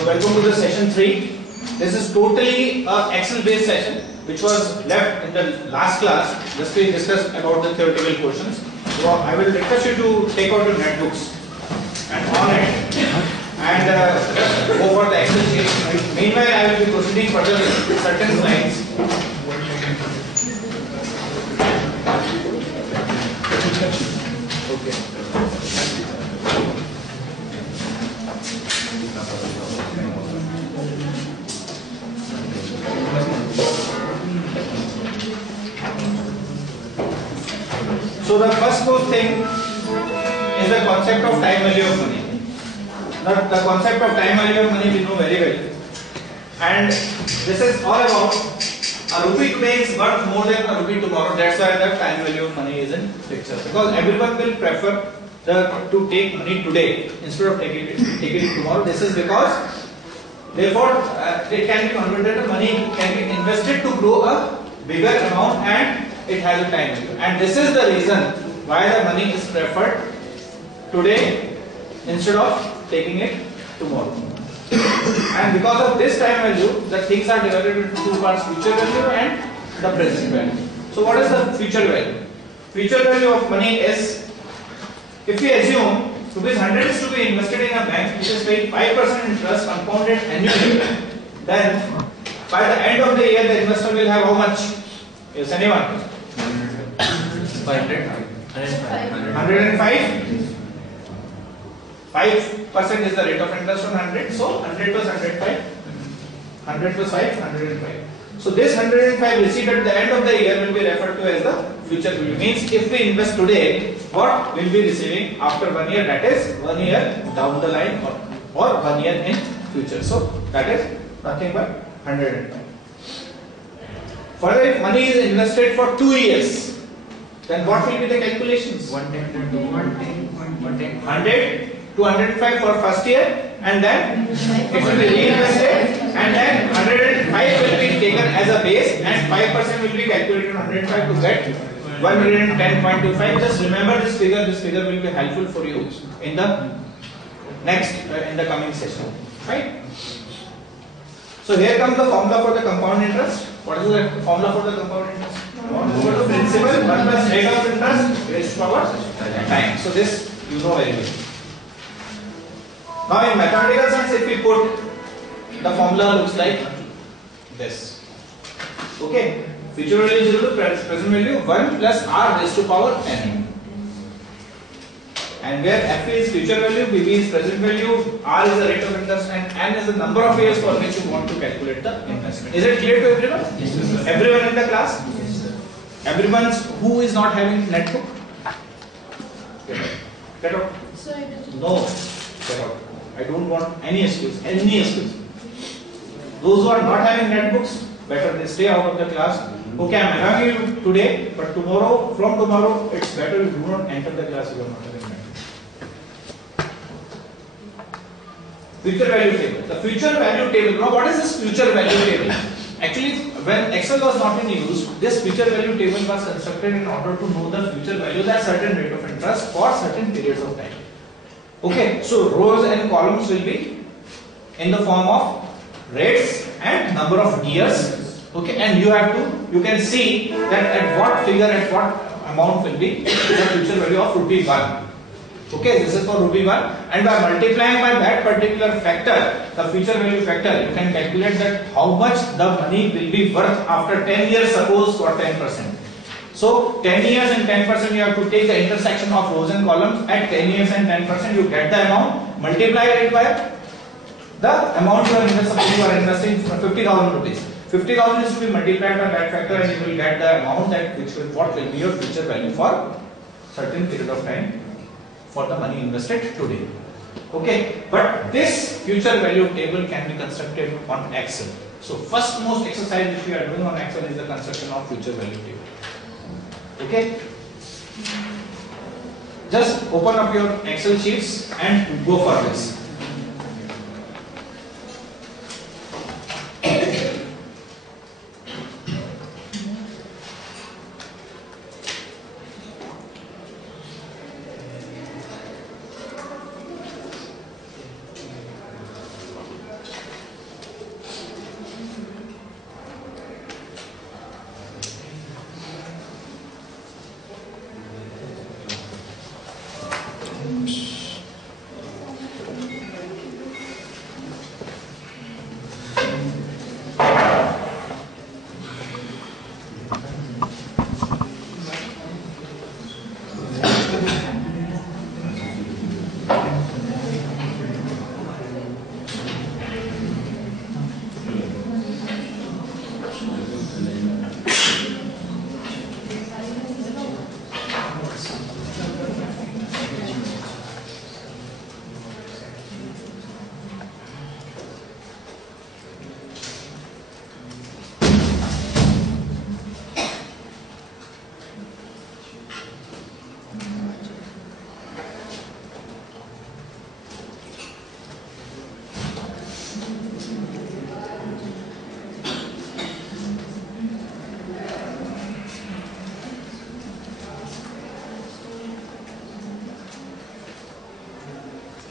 So welcome to the session 3. This is totally a Excel based session which was left in the last class. Just we discussed about the theoretical portions. So I will request you to take out your netbooks and on it and go for the Excel sheet. Meanwhile, I will be proceeding further with certain slides. Okay. So the first thing is the concept of time value of money. The concept of time value of money we know very well, and this is all about a rupee today is worth more than a rupee tomorrow. That's why the time value of money is in picture, because everyone will prefer to take money today instead of taking it tomorrow. This is because therefore it can be converted, money can be invested to grow a bigger amount, and it has a time value. And this is the reason why the money is preferred today instead of taking it tomorrow. And because of this time value, the things are divided into two parts: future value and the present value. So what is the future value? Future value of money is, if we assume rupees 100 is to be invested in a bank which is paying 5% interest compounded annually, then by the end of the year the investor will have how much? Yes, anyone? 105. 5% is the rate of interest on 100, so 100 plus 105, 100 plus 5, 105. So this 105 received at the end of the year will be referred to as the future value. Means if we invest today, what we'll be receiving after 1 year, that is 1 year down the line, or 1 year in future. So that is nothing but 105. Further, if money is invested for 2 years, then what will be the calculations? 100 to 105 for first year, and then it will be reinvested, and then 105 will be taken as a base, and 5% will be calculated on 105 to get 110.25. Just remember this figure. This figure will be helpful for you in the next in the coming session, right? So here comes the formula for the compound interest. What is the formula for the compound interest? Principal 1 plus rate of interest raised to power time. So this you know very well. Now in mathematical sense, if we put, the formula looks like this. Okay, future value is equal to present value 1 plus r raised to power n. And where f is future value, b is present value, r is the rate of interest, and n is the number of years for which you want to calculate the investment. Is it clear to everyone? Yes, sir. Everyone in the class? Yes, sir. Everyone who is not having netbook? Get out. No. Get out. I don't want any excuse. Any excuse. Those who are not having netbooks, better they stay out of the class. Okay, I am having you today, but tomorrow, from tomorrow, it's better you do not enter the class if you are not having netbook. Future value table. The future value table. Now, what is this future value table? Actually, when Excel was not in use, this future value table was constructed in order to know the future values at certain rate of interest for certain periods of time. Okay, so rows and columns will be in the form of rates and number of years. Okay, and you can see that at what figure, at what amount will be the future value of rupee 1. Okay, this is for rupee 1, and by multiplying by that particular factor, the future value factor, you can calculate that how much the money will be worth after 10 years, suppose for 10%. So 10 years and 10%, you have to take the intersection of rows and columns. At 10 years and 10%, you get the amount, multiply it by the amount you are investing. Suppose you are investing 50,000 rupees. 50,000 is to be multiplied by that factor, and you will get the amount that what will be your future value for certain period of time for the money invested today. Okay, but this future value table can be constructed on Excel. So first most exercise which we are doing on Excel is the construction of future value table. Okay, just open up your Excel sheets and go for this.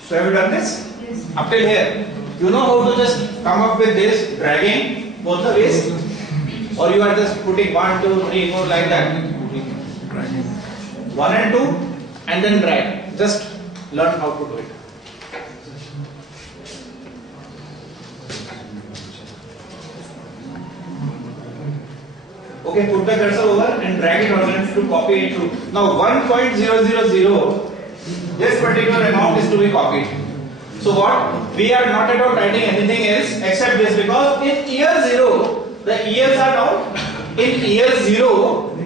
So have you done this? Yes. Up till here. You know how to just come up with this dragging both the ways? Or you are just putting 1, 2, 3, 4 like that? 1 and 2 and then drag. Just learn how to do it. Okay, put the cursor over and drag it horizontal to copy it through. Now 1.000, this particular amount is to be copied. So what? We are not at all writing anything else except this, because in year 0, the years are down. In year 0,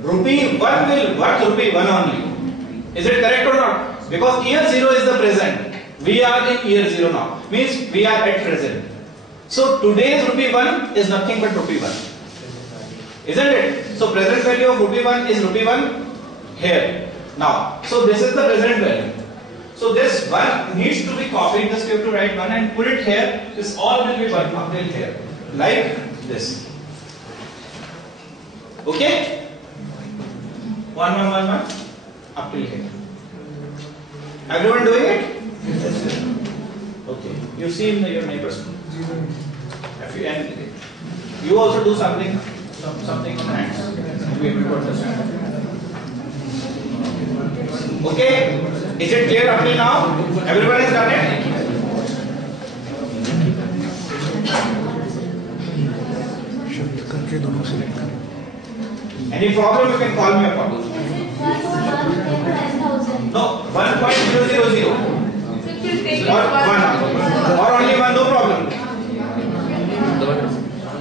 rupee 1 will worth rupee 1 only. Is it correct or not? Because year 0 is the present. We are in year 0 now. Means we are at present. So today's rupee 1 is nothing but rupee 1. Isn't it? So present value of rupee 1 is rupee 1 here. Now, so this is the present value. So this 1 needs to be copied. Just you have to write 1 and put it here. This all will be 1 up till here. Like this. Okay? 1, 1, 1, 1 up till here. Everyone doing it? Yes. Okay. You see in your neighbors. And you also do something on the hands to be able to understand. Okay? Is it clear up till now? Everyone has done it? Any problem you can call me upon. No, 1.000. Or 1 or only 1, no problem.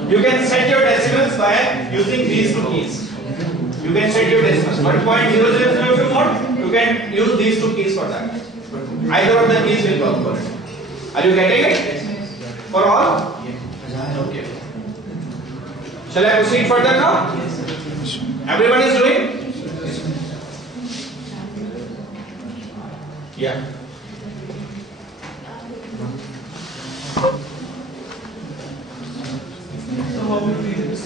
You can set your decimals by using these two keys. You can set your decimals 1.000 if you want. You can use these two keys for that. Either of the keys will work for it. Are you getting it? For all? Okay. Shall I proceed further now? Everyone is doing? Yeah. So how will we do this?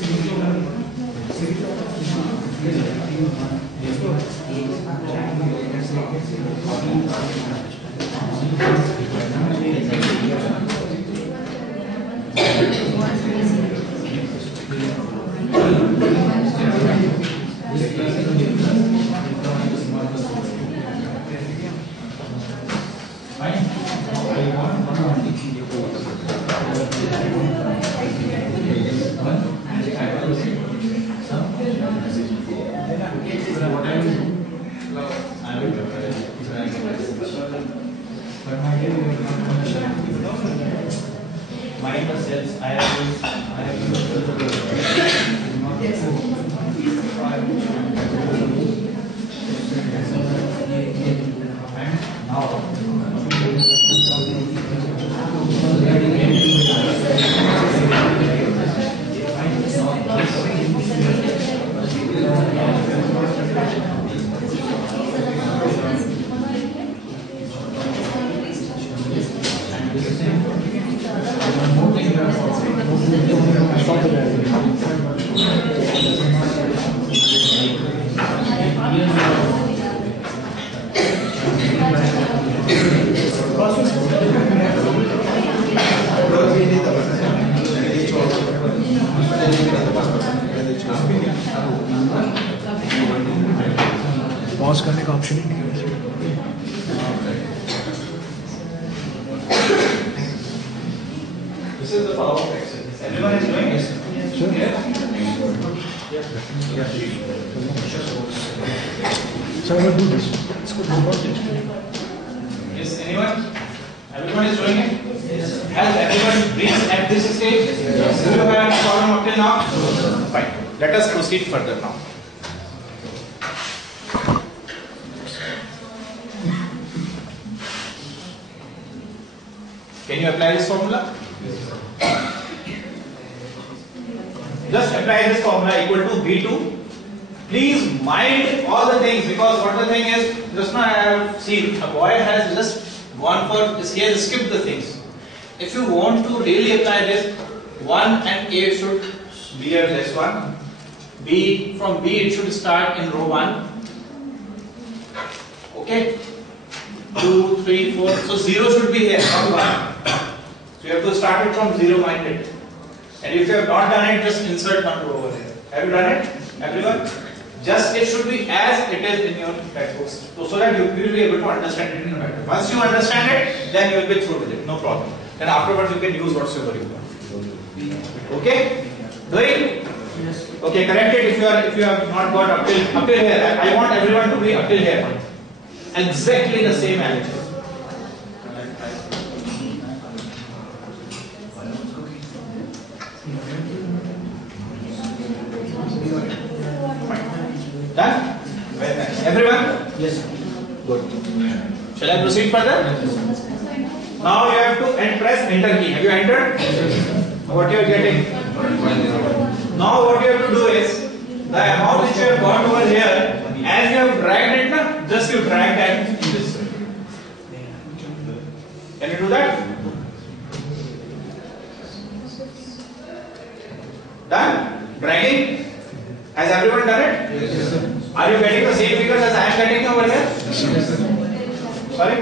Pause करने का option ही नहीं है। This is the power of Excel. Everyone is doing it? Sure. So I will do this. It's good. Yes, anyone? Everyone is doing it? Yes. Has everyone reached at this stage? Yes. Do you have any problem up till now? Fine. Let us proceed further now. Can you apply this formula? Just apply this formula equal to B2. Please mind all the things, because what the thing is, just now I have seen a boy has just gone for this, he has skipped the things. If you want to really apply this, 1 and A should be at this one. B, from B it should start in row 1. Okay? 2, 3, 4. So 0 should be here, not 1. So you have to start it from 0, mind it. And if you have not done it, just insert number over here. Have you done it, everyone? Just it should be as it is in your textbooks, so that you will be able to understand it in a better. Once you understand it, then you will be through with it, no problem. Then afterwards you can use whatsoever you want. Okay? Doing? Yes. Okay, correct it if you have not got up till here. I want everyone to be up till here. Exactly the same as. Done? Very nice. Everyone? Yes. Good. Shall I proceed further? Now you have to press enter key. Have you entered? What you are getting? Now what you have to do is the amount which you have got over here, as you have dragged it, just you drag that in this way. Can you do that? Done? Dragging? Has everyone done it? Yes, sir. Are you getting the same figures as I am getting over here? Yes, sir. Sorry?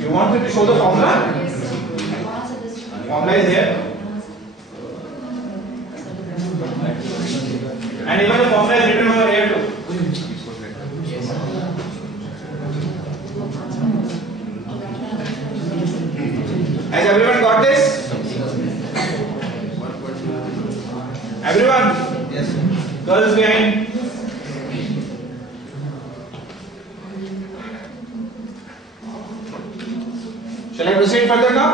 You want me to show the formula? Formula is here. And even the formula is written over here too. Has everyone got this? Everyone? Yes, sir. Girls behind. Shall I proceed further now?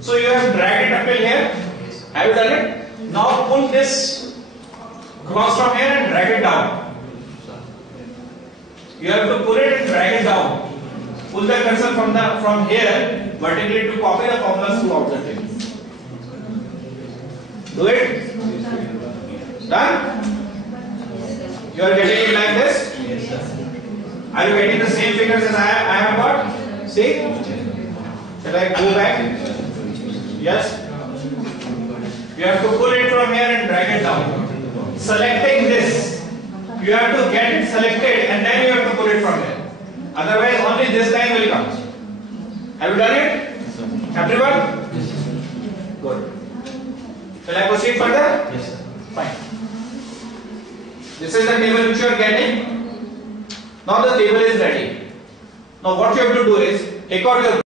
So you have dragged it up till here. Have you done it? Now pull this cross from here and drag it down. You have to pull it and drag it down. Pull the cursor from here vertically to copy the formulas throughout the table. Do it. Done? You are getting it like this? Yes, sir. Are you getting the same figures as I have got? See? Shall I go back? Yes? You have to pull it from here and drag it down. Selecting this, you have to get it selected and then you have to pull it from here. Otherwise, only this line will come. Have you done it? Yes, sir. Everyone? Yes, sir. Good. Shall I proceed further? Yes, sir. Fine. This is the table which you are getting. Now the table is ready. Now what you have to do is take out your